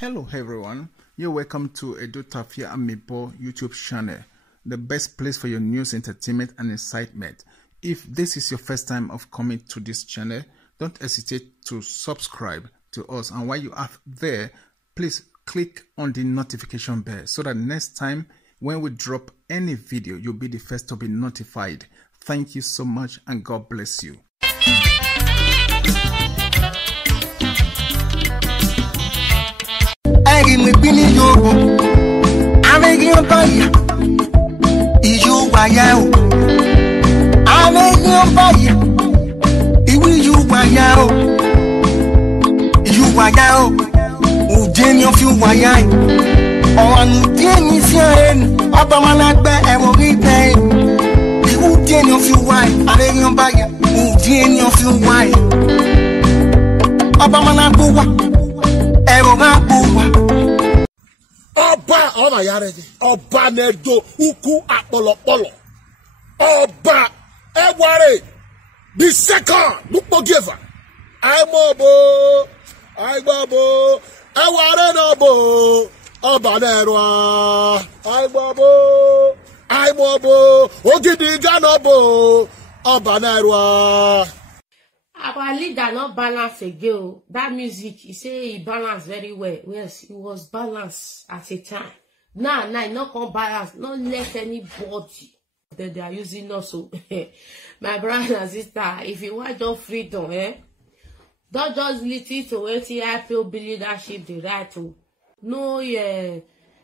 Hello everyone, you're welcome to Edo Tafia Amibo YouTube channel, the best place for your news, entertainment and excitement. If this is your first time of coming to this channel, don't hesitate to subscribe to us, and while you are there, please click on the notification bell so that next time when we drop any video, you'll be the first to be notified. Thank you so much and God bless you. I'm making you buy you buy out. I'm making you buy you buy out. You buy out. Udeni of you buy out. Oh, Udeni is here. Abamanagba everything. Udeni of you buy. I'm making you buy. Udeni of you buy. Abamanagba everything. Oba ọba yarede ọba nedo uku apolopolo ọba Eware the second Lukpogeva Aimobo Eware nobo ọba nerwa Aimobo Ogidiga nobo ọba nerwa. Our leader not balance again. That music, he say he balanced very well. Yes, it was balanced at a time. Now, not come balance. Not let anybody that they are using also. My brother and sister, if you want your freedom, don't just listen to ATIPOB leadership the right to. No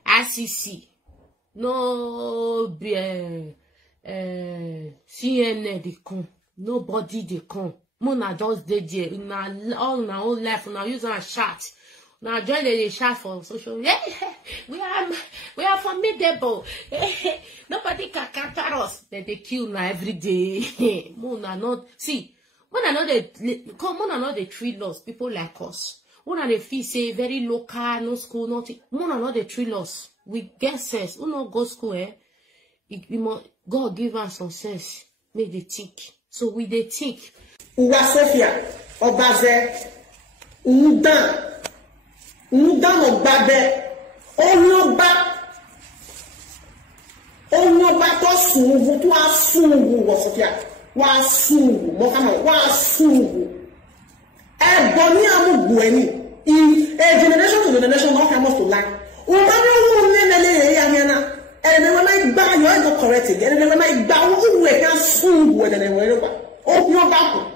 ICC. No CNN they come. Nobody they come. Mona just did there. All in our own life, now use our chat. Now join the chat for social media. We are formidable. Nobody can counter us. They kill now every day. Mona not see. Mona not the tree loss. People like us. Mona the feel say very local, no school, nothing. Mona not the tree loss. We get sense. We not go school. God give us some sense. Make the think. So we they think. Uwa Sofia, Obaze, Udan Ogbabe, Onyoba to sungu, to asungu, wa Sofia, wa sungu, mokama, wa sungu. Boni amu bueni, generation to generation, not famous to like. Umami nene yamiana, when I buy you, I go correct it, and when I buy you, we can sungu, and then wherever. Open your back.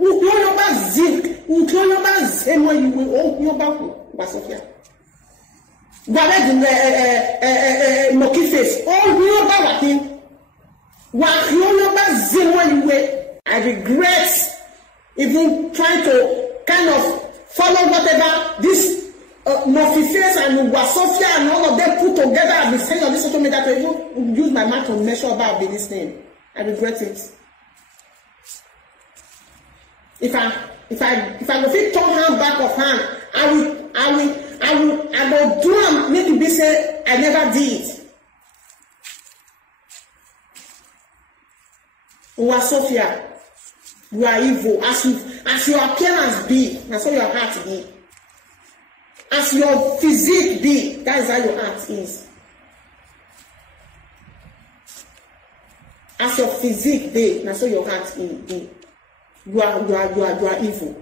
Open your back, zinc. Open your back, zinc. When you will open your back, Basofia. Monkey face. Open your back, Wakin. Open your back, zinc. When you will. I regret even trying to kind of follow whatever this Monkey face and Basofia and all of them put together. I've been saying on this social media to even use my mouth to measure about this name. I regret it. If I go fit turn hand back of hand, I will do and make it be say I never did. Uwa Sofia, you are evil. As your appearance be, that's how your heart be. As your physique be, that is how your heart is. As your physique be, that's how your heart be. You are evil.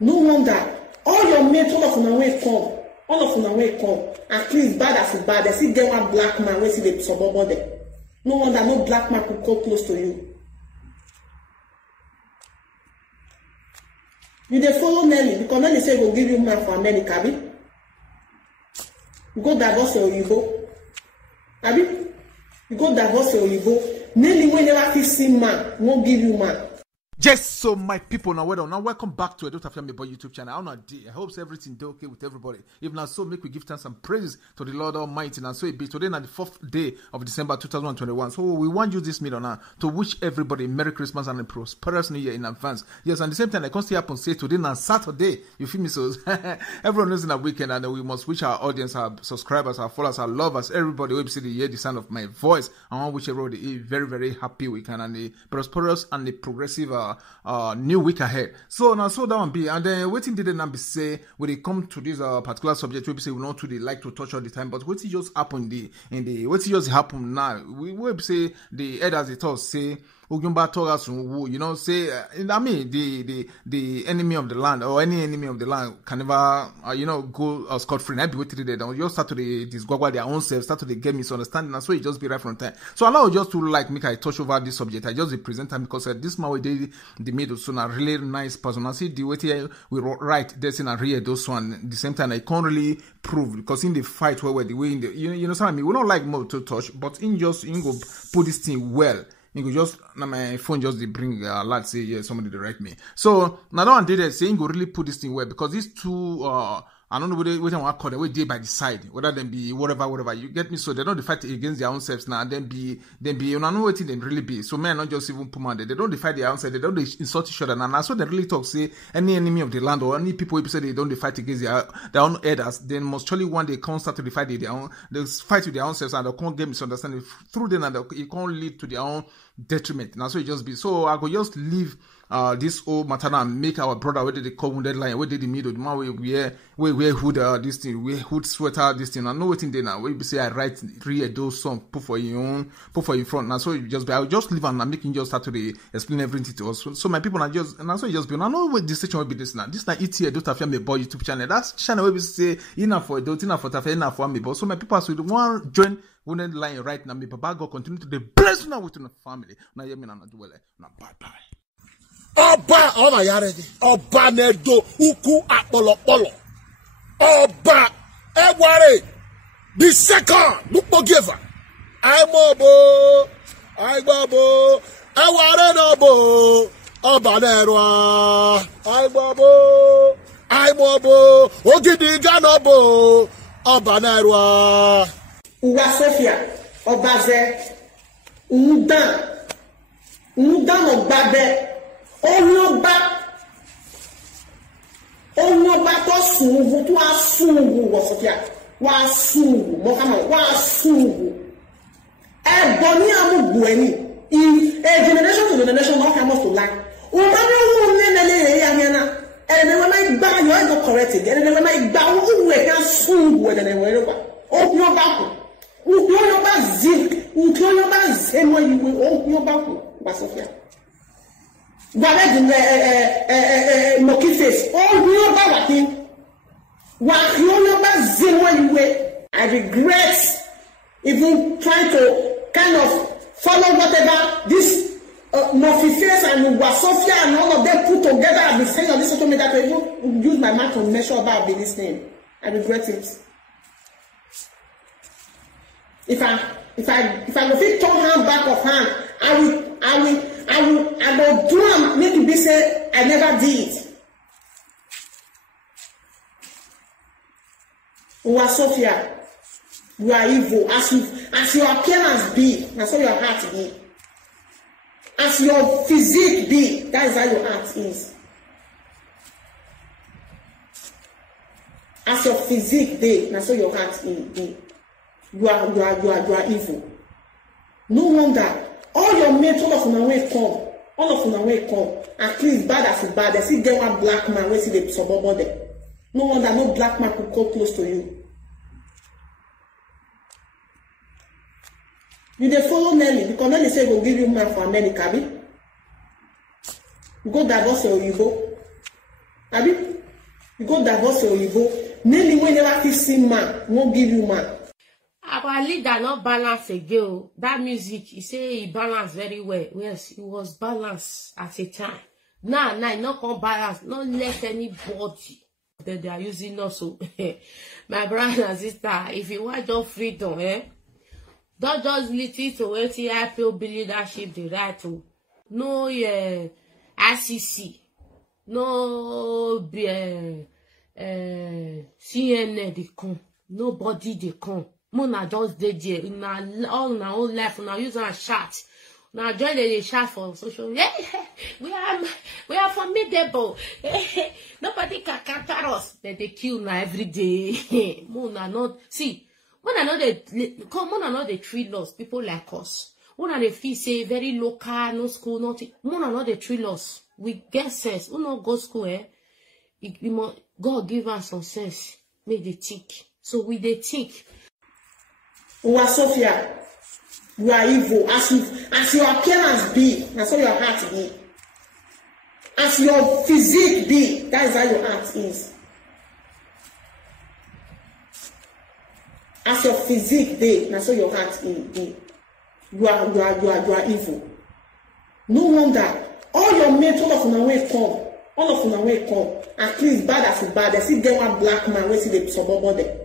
No wonder all your mates, all of them way come. At least bad as bad. They see get one black man when see the suburban there. No wonder no black man could come close to you. You dey follow Nelly because Nelly say go give you man for America, abi? You go divorce your Oyibo, abi? You go divorce your Oyibo. Nelly will never fit see man, won't give you man. Just so my people now, well done. Now welcome back to Edo Tafia Amibo YouTube channel. I hope everything is okay with everybody. If not so, make we give thanks and praises to the Lord Almighty. And so it be today, now the 4th day of December 2021. So we want you this minute now to wish everybody Merry Christmas and a prosperous New Year in advance. Yes, and the same time I can't stay up and say today now Saturday. You feel me? So everyone knows in a weekend, and we must wish our audience, our subscribers, our followers, our lovers, everybody who see the hear the sound of my voice. I want to wish everybody a very, very happy weekend and a prosperous and a progressive new week ahead. So now so that one be, and then waiting did it now be say when they come to this particular subject, we say we not to they like to touch all the time, but what it just happen in the what it just happen now, we will say the elders they talk say Ugumba Torah Sunwu, you know, say, I mean, the enemy of the land or any enemy of the land can never, you know, go scot-free. I be waiting there. They'll just start to disgwagwa their own self, start to get misunderstanding, and so it just be right from time. So allow just to like make I touch over this subject. I just the presenter because this man we did the middle, so a really nice person. I see the way we write this in a real those one. At the same time, I can't really prove because in the fight where the way in the you know what I mean. We don't like more to touch, but in go put this thing well. You could just, now my phone just they bring a alert say, yeah, somebody direct me. So, now that one did it, saying go really put this thing well, because these two, I don't know what I want to call them, they by the side, whether them be whatever, you get me? So they don't fight against their own selves now, and then be, you know what it really be. So men not just even put man there, they don't fight their own self, they don't insult each other, and so they really talk, say, any enemy of the land, or any people who say they don't fight against their own elders, then must surely one day come start to fight their own, they fight with their own selves, and they can't get misunderstanding through them, and it can't lead to their own detriment. Now so it just be, so I go just leave this old matter and make our brother where did they come wounded line, where did the middle, the man we hood this thing, we hood sweater this thing. I know what in there now. Where you say I write read those songs, put for your front. Now so you just be, I'll just leave and I'm making just start to explain everything to us. So my people are just, and so you just be, I know what this station will be this now. This now ETA don't have me boy YouTube channel. That's channel where we say enough for adult, enough for tafe, enough for me. But so my people so the one join wounded line right now. Me Papa God continue to be blessed now with your family. Now you mean I'm not well. Now bye bye. Ọba ọba yarede ọba nedo uku apolopolo ọba Eware the second Lukpogeva Aimobo Eware nobo ọba nerwa Aimobo Ogidi Ganobo ọba nerwa Uwa Sofia Obaze Udan Ogbabe Onyoba to suvu to asuvu Sofia wa suvu mo kama wa suvu boni amu bueni if a generation to generation not come to lie o ma no nele ya yana ene we mai gba yo go correct it ene we mai gba o we kan suvu ene we ro onyoba zik onyoba zemo yiwe onyoba wa Sofia Moki face. Oh, you know about him. What you know about Zimwe? I regret even trying to kind of follow whatever this Moki face and Wasofia and all of them put together. I've been saying on this social media to use my mouth to measure about this name. I regret it. If I go fit turn hand back of hand, I will do and make it be say I never did. Uwa Sofia, you are evil. As your appearance be, that's how your heart be. As your physique be, that is how your heart is. As your physique be, that's how your heart be. You are evil. No wonder. All your mates, all of them way come. At least bad as bad. They see get one black man, we see the suburban there. No wonder no black man could come close to you. You dey follow Nelly because Nelly say go give you man for America, abi? You go divorce your Oyibo, abi? You go divorce your Oyibo. Nelly wey never fit see man won't give you man. Our leader not balance again. That music, he say he balanced very well. Yes, it was balanced at a time. Now, not come balance, not let anybody that they are using also. My brother and sister, if you want your freedom, don't just listen to ATIPOB leadership the right to. No ICC, no CNN they come. Nobody they come. Mona just did there. All na own life. Now use a chat. Now join the chat for social. Yeah, we are formidable. Nobody can counter us. They kill now every day. Mona not see. Mona not they treat us people like us. Una dey feel say very local, no school, nothing. Una not the thrill us. We get sense. We not go school, eh? God give us some sense. Make they think. So we dey think. Uwa Sophia, you are evil. As your appearance be, that's how your heart be. As your physique be, that is how your heart is. As your physique be, that's how your heart be. You are evil. No wonder all your mates, all of them way come. All of them way come. At least bad as bad. They see get one black man, we see the suburban there.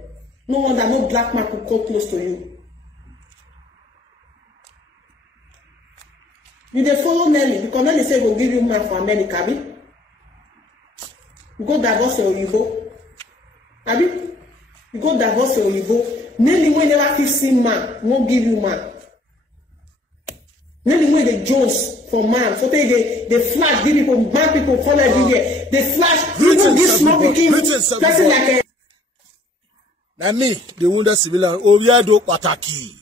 No wonder no black man could come close to you. You dey follow Nelly because Nelly say go give you man for America, abi? You go divorce your Oyibo, abi? You go divorce your Oyibo. Nelly wey never fit see man won't give you man. Nelly wey dey Jones for man, so they flash, give people, ban people, follow every day. They flash, even this small pikin, person like a. Na me, the wounded civilian, Obiado Pataki,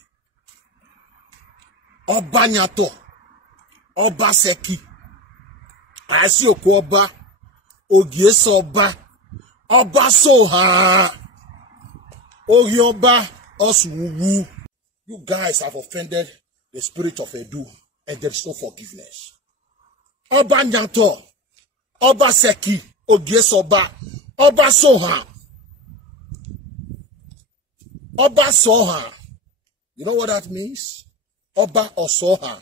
Obanyato, Obaseki, Asioko Oba, Ogieso Oba, Obasoha, Orioba, Oswu. You guys have offended the spirit of Edu, and there is no forgiveness. Obanyato, Obaseki, Ogieso Oba, Obasoha. Oba Soha. You know what that means? Oba or Soha.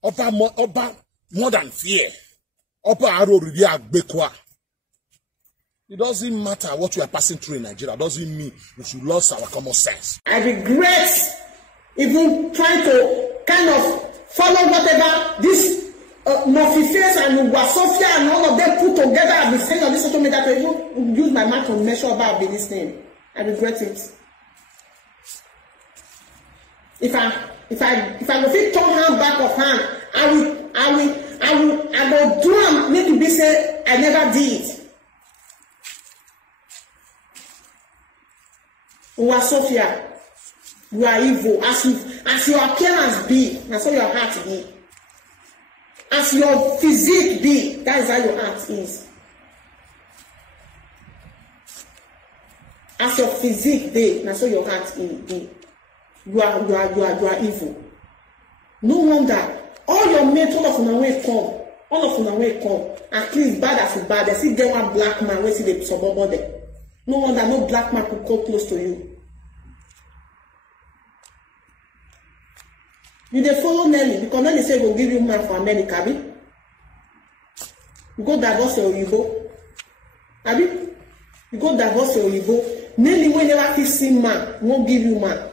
Oba more than fear. Oba Aroriya Bekwa. It doesn't matter what we are passing through in Nigeria. It doesn't mean we should lose our common sense. I regret even trying to kind of follow whatever this Murphy Face and Wasofia and all of them put together. I've been saying on this social media to even use my mouth to measure about this name. I regret it. If I go fit turn hand back of hand, I will do am make it be say I never did. Uwa Sophia, you are evil. As your appearance be, that's how your heart be. As your physique be, that is how your heart is. As your physique be, that's how your heart be. You are evil. No wonder all your mates, all of them way come. All of them way come. At least bad as bad. They see get one black man, we see the suburban there. No wonder no black man could come close to you. You dey follow Nelly because Nelly say go give you man for America, abi? You go divorce your Oyibo, abi? You go divorce your Oyibo. Nelly wey never fit see man won't give you man.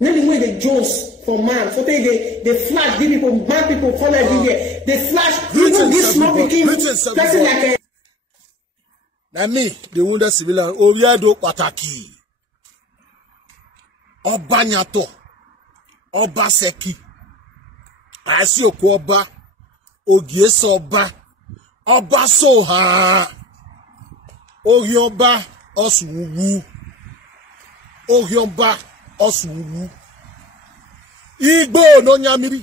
Nelly wey dey Jones for man, so they flash, give people, ban people, follow every day. They flash, even this small pikin, person like a. Na me, the wounded civilian, Obiado Pataki, Obanyato, Obaseki, Asioko Oba, Ogieso Oba, Obasoha, Orioba, Oswu, Orioba, Oswu. Igbo no nyamiri.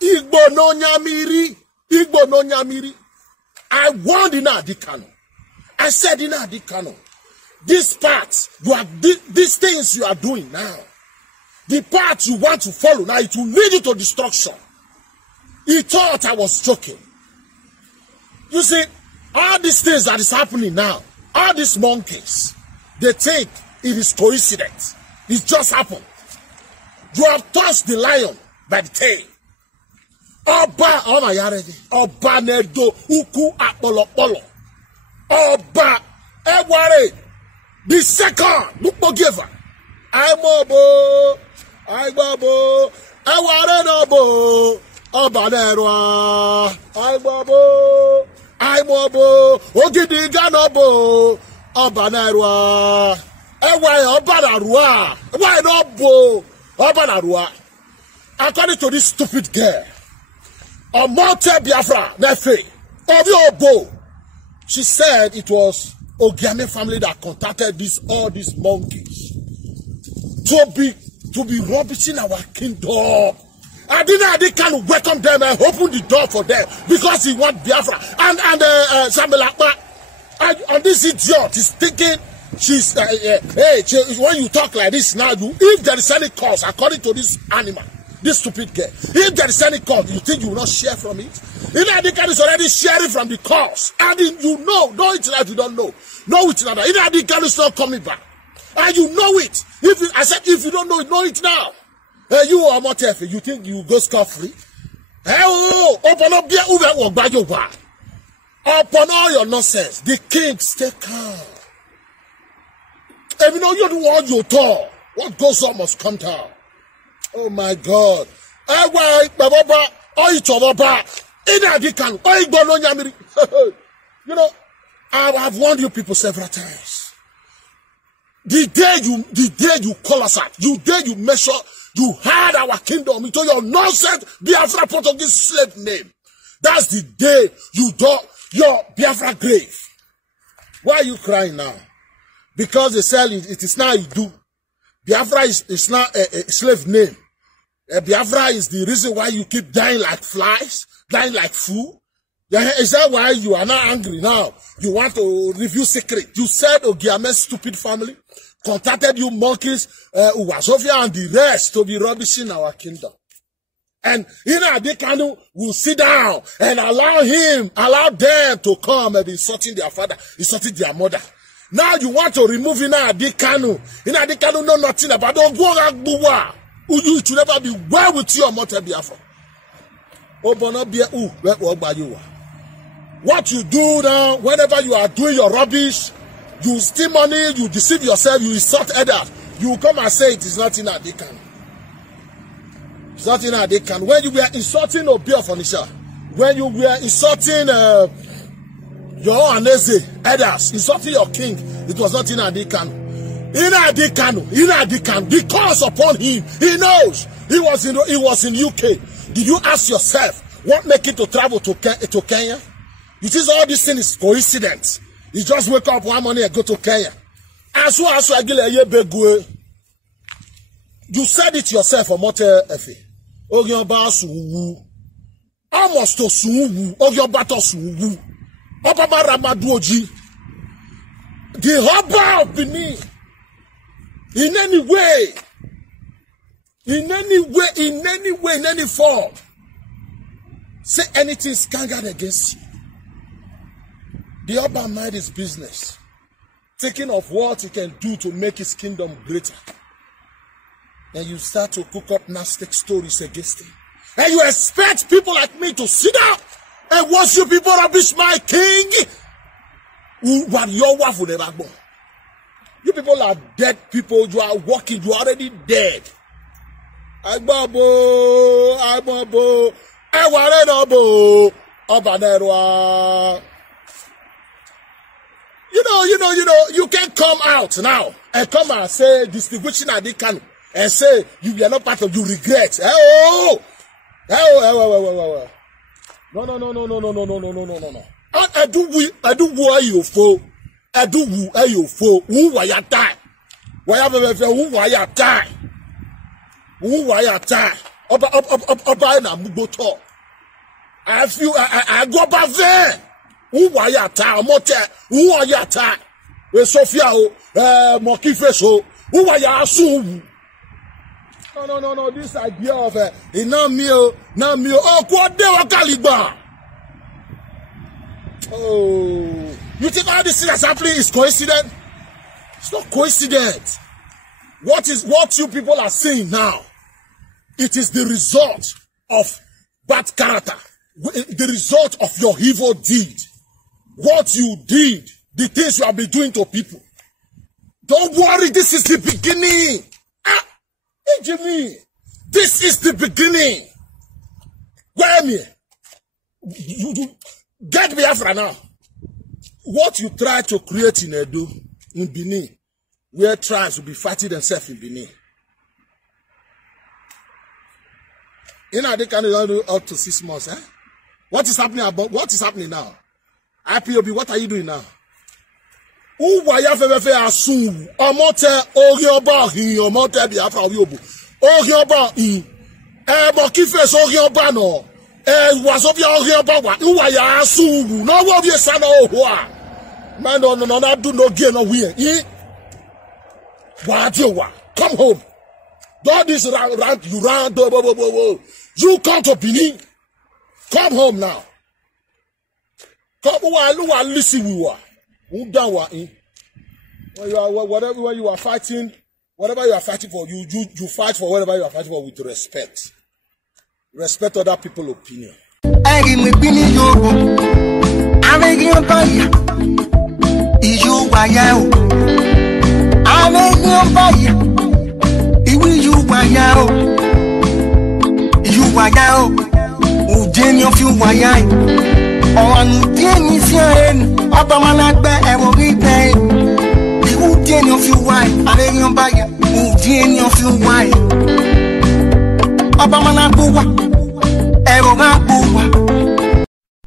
Igbo no nyamiri. Igbo no nyamiri. I warned in Adikano. I said in Adikano, this part, these things you are doing now, the path you want to follow now, it will lead you to destruction. He thought I was joking. You see, all these things that is happening now, all these monkeys, they think it is coincidence. It just happened. You have touched the lion by the tail. Oba Oba Nedo Uku Apollo. Oba Eware. The second look giver. I'm Obo. Eware Nobo. Oba Nerwa. I'm Obo. Ogidiga Nobo. Oba Nerwa. Eware Oba Narwa. Why Nobo? According to this stupid girl, Omote Biafra Nefe, Obiobo, she said it was Ogiame family that contacted all these monkeys to be to be rubbishing our kingdom. Adi can welcome them and open the door for them because he want Biafra. And Samuel Akpa, and this idiot is thinking she's when you talk like this now, if there is any cause according to this animal, this stupid girl, if there is any cause, you think you will not share from it? Inadikan is already sharing from the cause, and you know it if you don't know it now. Inadikan is not coming back, and you know it. If you don't know it now. You are more careful. You think you go scot-free? Open up there, upon all your nonsense, the king stay calm. And you know you're the one you talk. What goes on must come down. Oh my God! You know, I've warned you people several times. The day you call us out, the day you measure. You had our kingdom into your nonsense Biafra Portuguese slave name. That's the day you dug your Biafra grave. Why are you crying now? Because they say it is now you do. Biafra is not a slave name. Biafra is the reason why you keep dying like flies, dying like fool. Is that why you are not angry now? You want to review secret. You said Ogiame's stupid family contacted you monkeys, Uwazovia and the rest to be rubbishing our kingdom. And Adikanu will sit down and allow them to come and be insulting their father, insulting their mother. Now you want to remove Adikanu. Adikanu know nothing about it. You should never be well with your mother Biafra. What you do now, whenever you are doing your rubbish, you steal money, you deceive yourself, you insult others. You come and say it is not in Adikan. It's not in Adikan. When you were insulting Obi of Onisha, when you were insulting your Anese, others, insulting your king, it was not in Adikan. In Adikan, because upon him, he knows he was in UK. Did you ask yourself what make it to travel to Kenya? You think all this thing is coincidence? You just wake up one morning and go to Kenya. You said it yourself, Omote Efe. Ogyoba suwu. Almost to suwu. Ogyoba to suwu. Obama Ramaduoji. The harbor of Benin. In any form. Say anything scandalous against you. The Oba mind his business, thinking of what he can do to make his kingdom greater. And you start to cook up nasty stories against him. And you expect people like me to sit down and watch you people rubbish my king? You people are dead people. You are walking. You are already dead. You can come out now and come and say distinguishing Adikanu and say you are not part of, you regret. No. I do why you fall. I do who you fall. Who why you die? Who why you die? Who why you die? Oba na muboto. I go back there. Who are you attack? Who are you attack? Sophia, Mokifeso, who are you assume? No, this idea of Namio, oh, what they Caliban. Oh, you think all this assembly is coincidence? It's not coincidence. What you people are seeing now? It is the result of bad character, the result of your evil deed. What you did, the things you have been doing to people. Don't worry, this is the beginning. Hey, Jimmy, this is the beginning. Where am I? Get Biafra now. What you try to create in Edo, in Benin, where tribes will be fighting themselves in Benin. They can do up to 6 months. What is happening now? IPOB, what are you doing now? Who were you assume? Omote Orioba, Omote Biafra Yobu. Orioba in Mokife Orioba no was of your Orioba who I assume no one of your son or man no do no gain no weird. What you want? Come home. All this round you round you come to Benin. Come home now. Come on, listen we were. Who down what in? Whatever you are fighting, whatever you are fighting for, you fight for whatever you are fighting for with respect. Respect other people's opinion.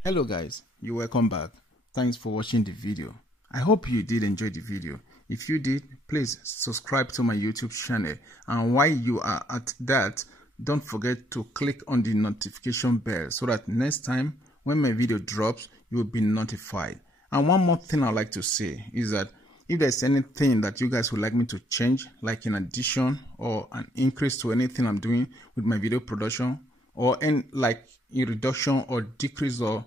Hello guys, you're welcome back. Thanks for watching the video. I hope you did enjoy the video. If you did, please subscribe to my YouTube channel, and while you are at that, don't forget to click on the notification bell so that next time when my video drops, you will be notified. And one more thing I'd like to say is that if there's anything that you guys would like me to change, like an addition or an increase to anything I'm doing with my video production, or like a reduction or decrease or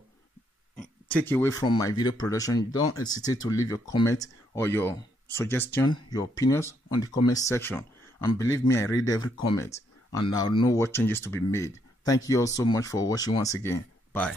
take away from my video production, don't hesitate to leave your comment or your suggestion, your opinions on the comment section. And believe me, I read every comment and I'll know what changes to be made. Thank you all so much for watching once again. Bye.